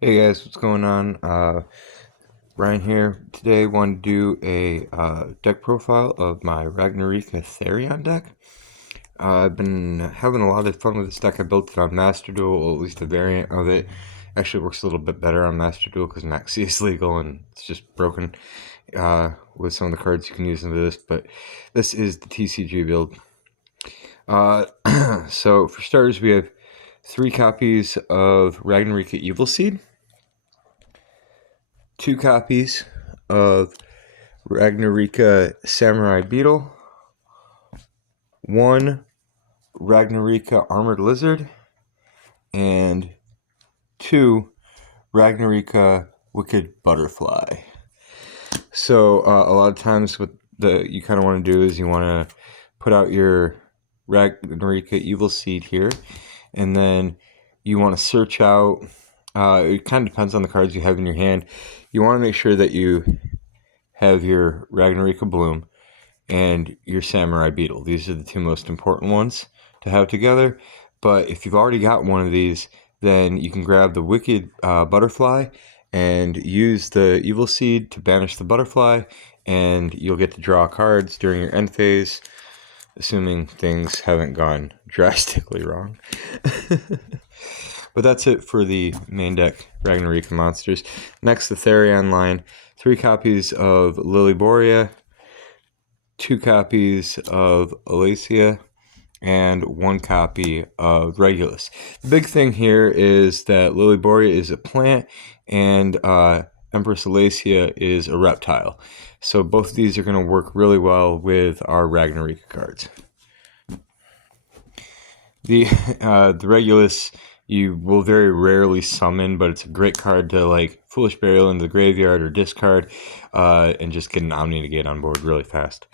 Hey guys, what's going on? Ryan here. Today I want to do a deck profile of my Ragnarika Therion deck. I've been having a lot of fun with this deck. I built it on Master Duel, or at least a variant of it. Actually works a little bit better on Master Duel because Maxi is legal and it's just broken with some of the cards you can use into this. But this is the TCG build. So for starters, we have 3 copies of Ragnarika Evil Seed, 2 copies of Ragnarika Samurai Beetle, 1 Ragnarika Armored Lizard, and 2 Ragnarika Wicked Butterfly. So a lot of times what you kind of want to do is you want to put out your Ragnarika Evil Seed here, and then you want to search out, it kind of depends on the cards you have in your hand. You want to make sure that you have your Ragnarika Bloom and your Samurai Beetle. These are the 2 most important ones to have together. But if you've already got one of these, then you can grab the Wicked Butterfly and use the Evil Seed to banish the Butterfly, and you'll get to draw cards during your end phase, assuming things haven't gone drastically wrong. But that's it for the main deck Ragnarika monsters. Next, the Therion line. 3 copies of Lilyboria, 2 copies of Alacia, and 1 copy of Regulus. The big thing here is that Lilyboria is a plant and Empress Alacia is a reptile. So both of these are going to work really well with our Ragnarika cards. The Regulus you will very rarely summon, but it's a great card to like Foolish Burial into the graveyard or discard, and just get an Omni Negate on board really fast.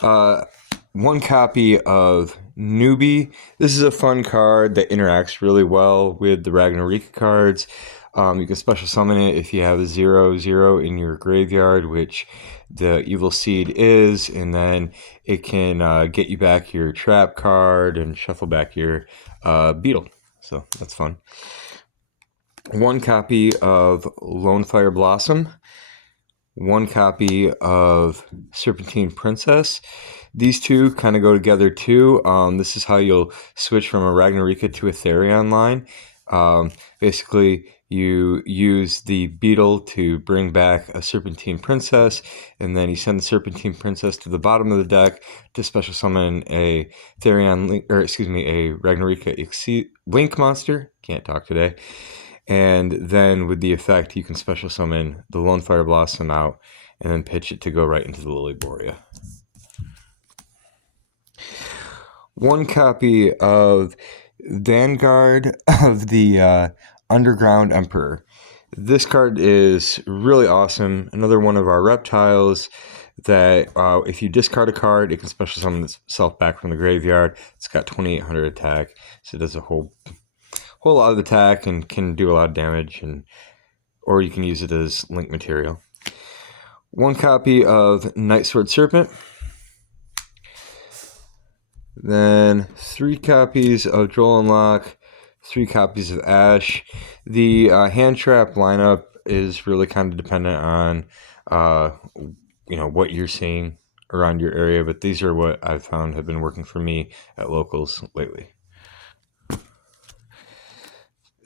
1 copy of Newbie. This is a fun card that interacts really well with the Ragnarika cards. You can special summon it if you have a 0/0 in your graveyard, which the Evil Seed is, and then it can get you back your trap card and shuffle back your Beetle. So that's fun. 1 copy of Lonefire Blossom. 1 copy of Serpentine Princess. These 2 kind of go together too. This is how you'll switch from a Ragnarika to a Therion line. Basically, you use the Beetle to bring back a Serpentine Princess, and then you send the Serpentine Princess to the bottom of the deck to special summon a Therion Link, or excuse me, a Ragnarika Link monster. Can't talk today. And then with the effect, you can special summon the Lonefire Blossom out and then pitch it to go right into the Lilyboria. 1 copy of Vanguard of the Underground Emperor. This card is really awesome. Another one of our reptiles that if you discard a card, it can special summon itself back from the graveyard. It's got 2800 attack, so it does a whole lot of attack and can do a lot of damage, or you can use it as link material. 1 copy of Nightsword Serpent. Then 3 copies of Droll and Lock, 3 copies of Ash. The hand trap lineup is really kind of dependent on what you're seeing around your area, but these are what I've found have been working for me at locals lately.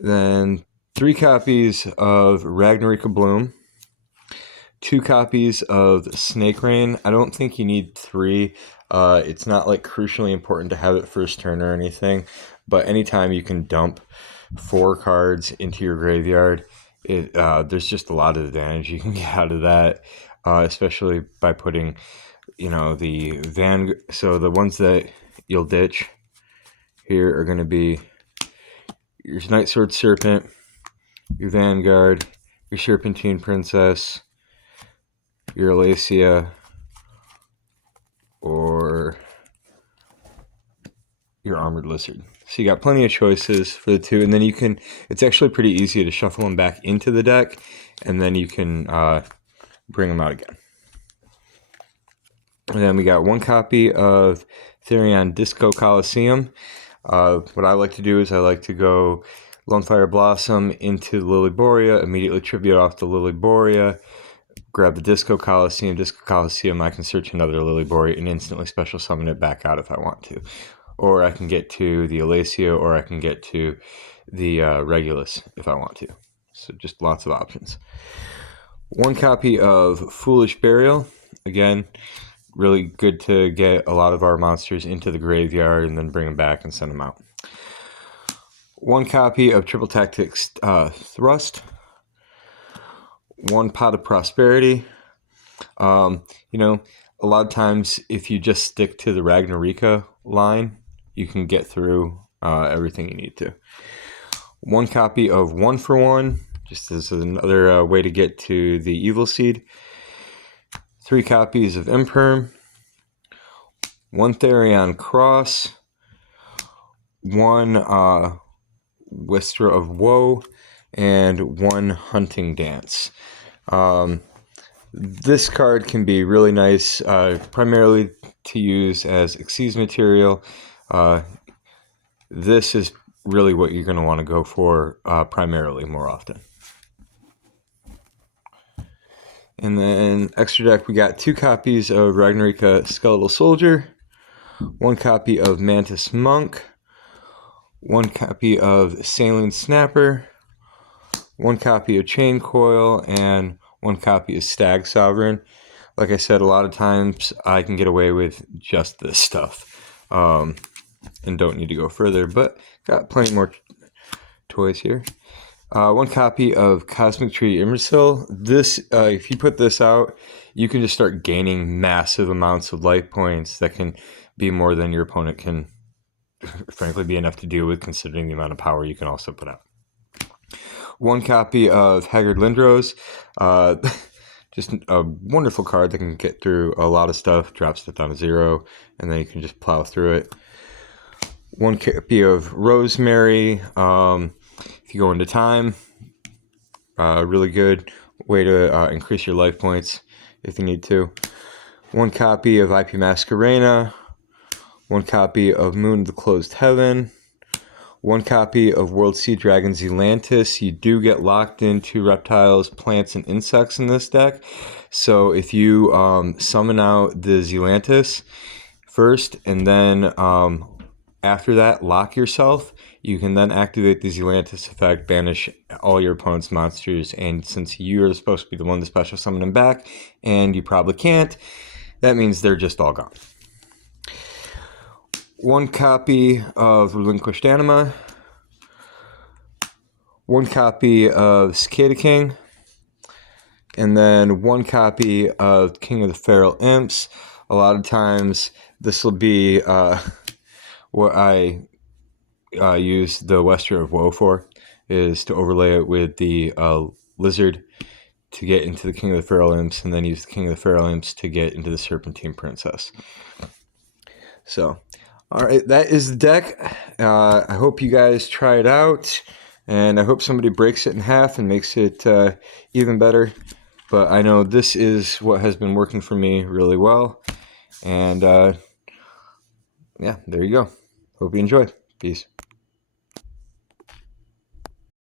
Then 3 copies of Ragnarika Bloom, 2 copies of Snake Rain. I don't think you need 3. It's not like crucially important to have it first turn or anything, but anytime you can dump 4 cards into your graveyard, there's just a lot of advantage you can get out of that, especially by putting, the So the ones that you'll ditch here are going to be your Nightsword Serpent, your Vanguard, your Serpentine Princess, your Alacia, or your Armored Lizard. So you got plenty of choices for the 2, and then it's actually pretty easy to shuffle them back into the deck, and then you can bring them out again. And then we got 1 copy of Therion Disco Coliseum. What I like to do is I like to go Lunefire Blossom into the Lilyborea, immediately tribute off the Lilyborea, grab the Disco Coliseum, I can search another Lilyborea and instantly special summon it back out if I want to. Or I can get to the Alacio, or I can get to the Regulus if I want to. So just lots of options. 1 copy of Foolish Burial. Again, really good to get a lot of our monsters into the graveyard and then bring them back and send them out. 1 copy of Triple Tactics Thrust. 1 Pot of Prosperity. You know, a lot of times if you just stick to the Ragnarika line, you can get through everything you need to. 1 copy of 1 for 1, just as another way to get to the Evil Seed. 3 copies of Imperm. 1 Therion Cross. 1 Whisper of Woe. And 1 Hunting Dance. This card can be really nice, primarily to use as Xyz material. This is really what you're going to want to go for primarily more often. And then extra deck, we got 2 copies of Ragnarika Skeletal Soldier, 1 copy of Mantis Monk, 1 copy of Saline Snapper, 1 copy of Chain Coil, and 1 copy of Stag Sovereign. Like I said, a lot of times I can get away with just this stuff and don't need to go further, but got plenty more toys here. 1 copy of Cosmic Tree Imbecile. This, if you put this out, you can just start gaining massive amounts of life points that can be more than your opponent can, frankly, be enough to deal with, considering the amount of power you can also put out. 1 copy of Haggard Lindros. Just a wonderful card that can get through a lot of stuff, drops it down to 0, and then you can just plow through it. 1 copy of Rosemary. If you go into time, really good way to increase your life points if you need to. 1 copy of IP Masquerena. 1 copy of Moon of the Closed Heaven. 1 copy of World Sea Dragon Zelantis. You do get locked into reptiles, plants, and insects in this deck. So if you summon out the Zelantis first, and then after that, lock yourself, you can then activate the Zelantis effect, banish all your opponent's monsters, and since you're supposed to be the one to special summon them back, and you probably can't, that means they're just all gone. 1 copy of Relinquished Anima. 1 copy of Cicada King. And then 1 copy of King of the Feral Imps. A lot of times this will be what I use the Wester of Woe for, is to overlay it with the Lizard to get into the King of the Feral Imps, and then use the King of the Feral Imps to get into the Serpentine Princess. So, alright, that is the deck. I hope you guys try it out, and I hope somebody breaks it in half and makes it even better. But I know this is what has been working for me really well. And yeah, there you go. Hope you enjoy. Peace.